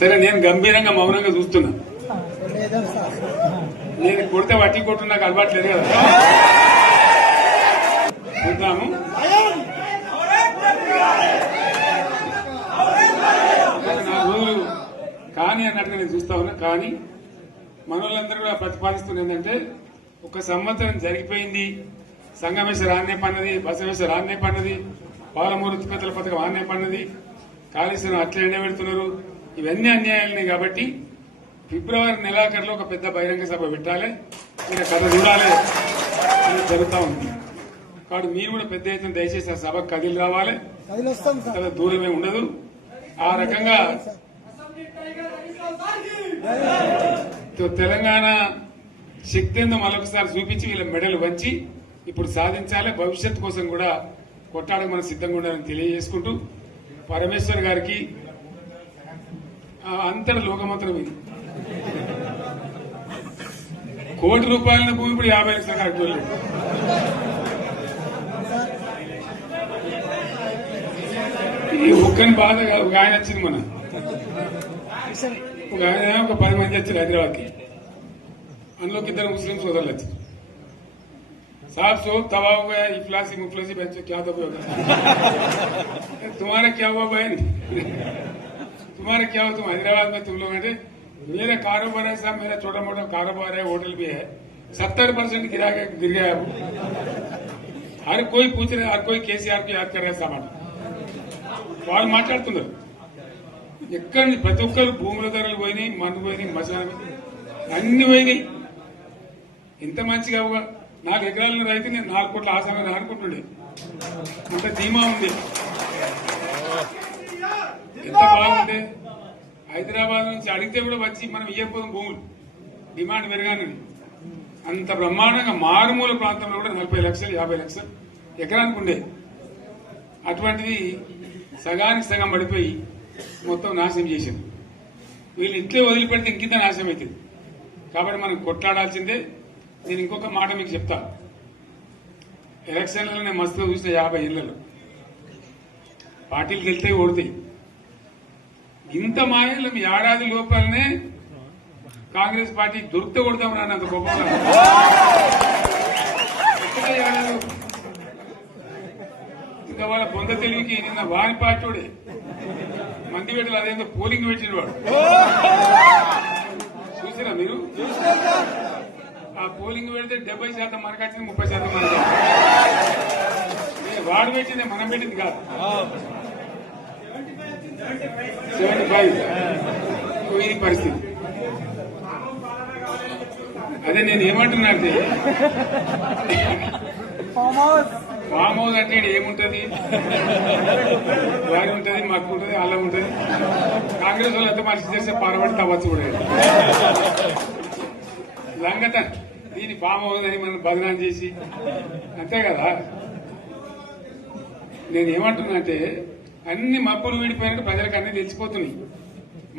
సరే నేను గంభీరంగా మౌనంగా చూస్తున్నా. నేను కొడితే వట్టి కొట్టు నాకు అలవాట్లేదు కదా. చూద్దాము. నా రోజులు కానీ అన్నట్టుగా నేను చూస్తా ఉన్నా. కానీ మనోళ్ళందరూ కూడా ప్రతిపాదిస్తున్న ఏంటంటే, ఒక సంవత్సరం జరిగిపోయింది, సంగమేశ్వర ఆన్నే పన్నది, బసవేశ్వర ఆన్నే పన్నది, పాలమూరు ఉత్పత్తుల పథకం ఆన్నే పన్నది, కాళేశ్వరం అట్లే ఎండబెడుతున్నారు, ఇవన్నీ అన్యాయాలని. కాబట్టి ఫిబ్రవరి నెలాఖరులో ఒక పెద్ద బహిరంగ సభ పెట్టాలి, మీరు కథ చూడాలి అని జరుగుతూ ఉంది. కాబట్టి మీరు కూడా పెద్ద ఎత్తున దయచేసి ఆ సభకు కదిలి రావాలి, కదా దూరమే ఉండదు. ఆ రకంగా తెలంగాణ శక్తి ఏందో మరొకసారి చూపించి వీళ్ళ మెడలు వంచి ఇప్పుడు సాధించాలి. భవిష్యత్తు కోసం కూడా కొట్టాడకు మనం సిద్ధంగా ఉండాలని తెలియజేసుకుంటూ, పరమేశ్వర్ గారికి అంతటి లోకమంత్రం ఇది. ₹1,00,00,000 భూమి ఇప్పుడు 50 లక్షల కాడికి వెళ్ళలేదు. ఈ ఒక్కని బాధ ఒక ఆయన వచ్చింది, మన ఒక ఆయన ఒక 10 మంది వచ్చారు హైదరాబాద్కి. అందులోకి 2 ముస్లిం సోదరులు వచ్చారు. साहब सोब तबाह हो गया, इफलासी मुफलसी बच्चे क्या दबे होगा, तुम्हारा क्या हुआ बहन, तुम्हारा क्या हुआ, तुम हैदराबाद में तुम लोग हैं, मेरा कारोबार है साहब, मेरा छोटा मोटा कारोबार है, होटल भी है, 70% गिर गया। हर कोई पूछ रहे, हर कोई केसीआर को याद कर रहा है सामान. వాళ్ళు మాట్లాడుతున్నారు. ఎక్కడ ప్రతి ఒక్కరు భూముల ధరలు పోయినాయి, మన్ను పోయినాయి, మసాలా అన్ని పోయినాయి. ఎంత మంచిగా 4 ఎకరాల రైతు నేను 4 కోట్ల ఆసాలను ఆడుకుంటుండే, అంత ధీమా ఉంది. ఎంత బాగుంటే హైదరాబాద్ నుంచి అడిగితే కూడా వచ్చి మనం ఇయ్యకపోదాం భూములు, డిమాండ్ పెరగానని. అంత బ్రహ్మాండంగా మారుమూల ప్రాంతంలో కూడా 40 లక్షలు 50 లక్షలు ఎకరానికి ఉండే. అటువంటిది సగానికి సగం పడిపోయి మొత్తం నాశనం చేశారు. వీళ్ళు ఇట్లే వదిలిపెడితే ఇంకింత నాశనం అవుతుంది. కాబట్టి మనం కొట్లాడాల్సిందే. నేను ఇంకొక మాట మీకు చెప్తా. ఎలక్షన్లలో నేను మస్తుగా చూసిన 50 ఏళ్లలో పార్టీలు గెలితే ఓడితాయి. ఇంత మాయలు ఏడాది లోపలనే కాంగ్రెస్ పార్టీ దొరికితే కొడతాం రానంత గొప్పగా. ఇంకా వాళ్ళ పొంద తెలివికి నిన్న వారి పార్టీడే మంది పెట్టాలి, అదేందో పోలింగ్ పెట్టిన వాడు చూసారా మీరు? ఆ పోలింగ్ పెడితే 70% మనకు వచ్చింది, 30% మనకు. వాడు పెట్టింది, మనం పెట్టింది కాదు. 75 ఇది పరిస్థితి. అదే నేను ఏమంటున్నా అంటే, ఫామ్ హౌస్ అంటే ఏముంటది, వారి ఉంటది, మాకు ఉంటది, అల్లం ఉంటది. కాంగ్రెస్ వాళ్ళు ఎంత మనిషి చేస్తే పారబడి తవ్వచ్చు కూడా లంగత. దీన్ని ఫామ్ హౌస్ అని మనం బదనాం చేసి అంతే కదా. నేనేమంటున్నా అంటే, అన్ని మబ్బులు వీడిపోయినట్టు ప్రజలకు అన్ని తెలిసిపోతున్నాయి.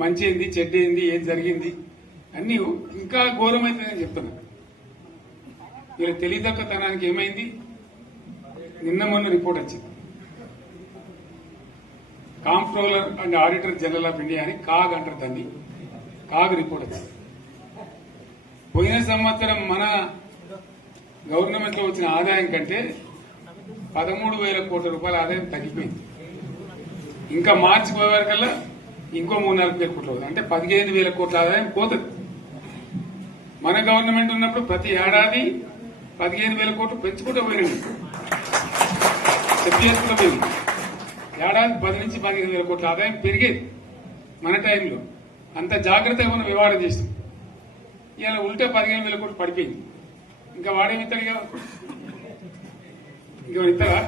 మంచి ఏంది, చెడ్డ ఏంది, ఏం జరిగింది అన్ని ఇంకా ఘోరమైతుందని చెప్తున్నా. వీళ్ళ తెలివితక్కువతనానికి ఏమైంది, నిన్న మొన్న రిపోర్ట్ వచ్చింది. Comptroller and auditor general of India అని కాగ్ అంటారు దాన్ని. కాగ్ రిపోర్ట్ వచ్చింది. పోయిన సంవత్సరం మన గవర్నమెంట్ లో వచ్చిన ఆదాయం కంటే 13,000 కోట్ల రూపాయల ఆదాయం తగ్గిపోయింది. ఇంకా మార్చి పోయే వరకల్లా ఇంకో 3-4 కోట్ల, అంటే 15,000 కోట్ల ఆదాయం పోతుంది. మన గవర్నమెంట్ ఉన్నప్పుడు ప్రతి ఏడాది 15,000 కోట్లు పెంచుకుంటూ పోయినాయి. చెప్పేసుకుంటూ పోయింది. ఏడాది 10 నుంచి 15,000 కోట్ల ఆదాయం పెరిగేది మన టైంలో. అంత జాగ్రత్తగా మనం వ్యవహారం చేస్తాం. ఇలా ఉల్టా 15,000 కోట్లు పడిపోయింది. ఇంకా వాడేమిస్తాడుగా, ఇంకో ఇస్తారా?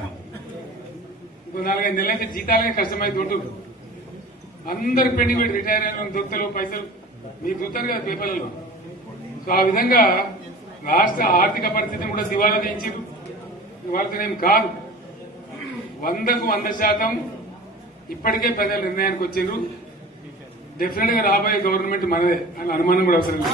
ఇంకో 4-5 నెలలైతే జీతాలకే కష్టమై దొరుకుతుంది. అందరు పెండింగ్ పెట్టి రిటైర్ అయిన దొరుకుతారు పైసలు, మీరు చూస్తారు కదా పేపర్లలో. సో ఆ విధంగా రాష్ట్ర ఆర్థిక పరిస్థితిని కూడా దివాలా తీయించారు. ఇవాళనేం కాదు, 100కు 100% ఇప్పటికే ప్రజల నిర్ణయానికి వచ్చారు. డెఫినెట్ గా రాబోయే గవర్నమెంట్ మనదే అని అనుమానం కూడా అవసరం లేదు.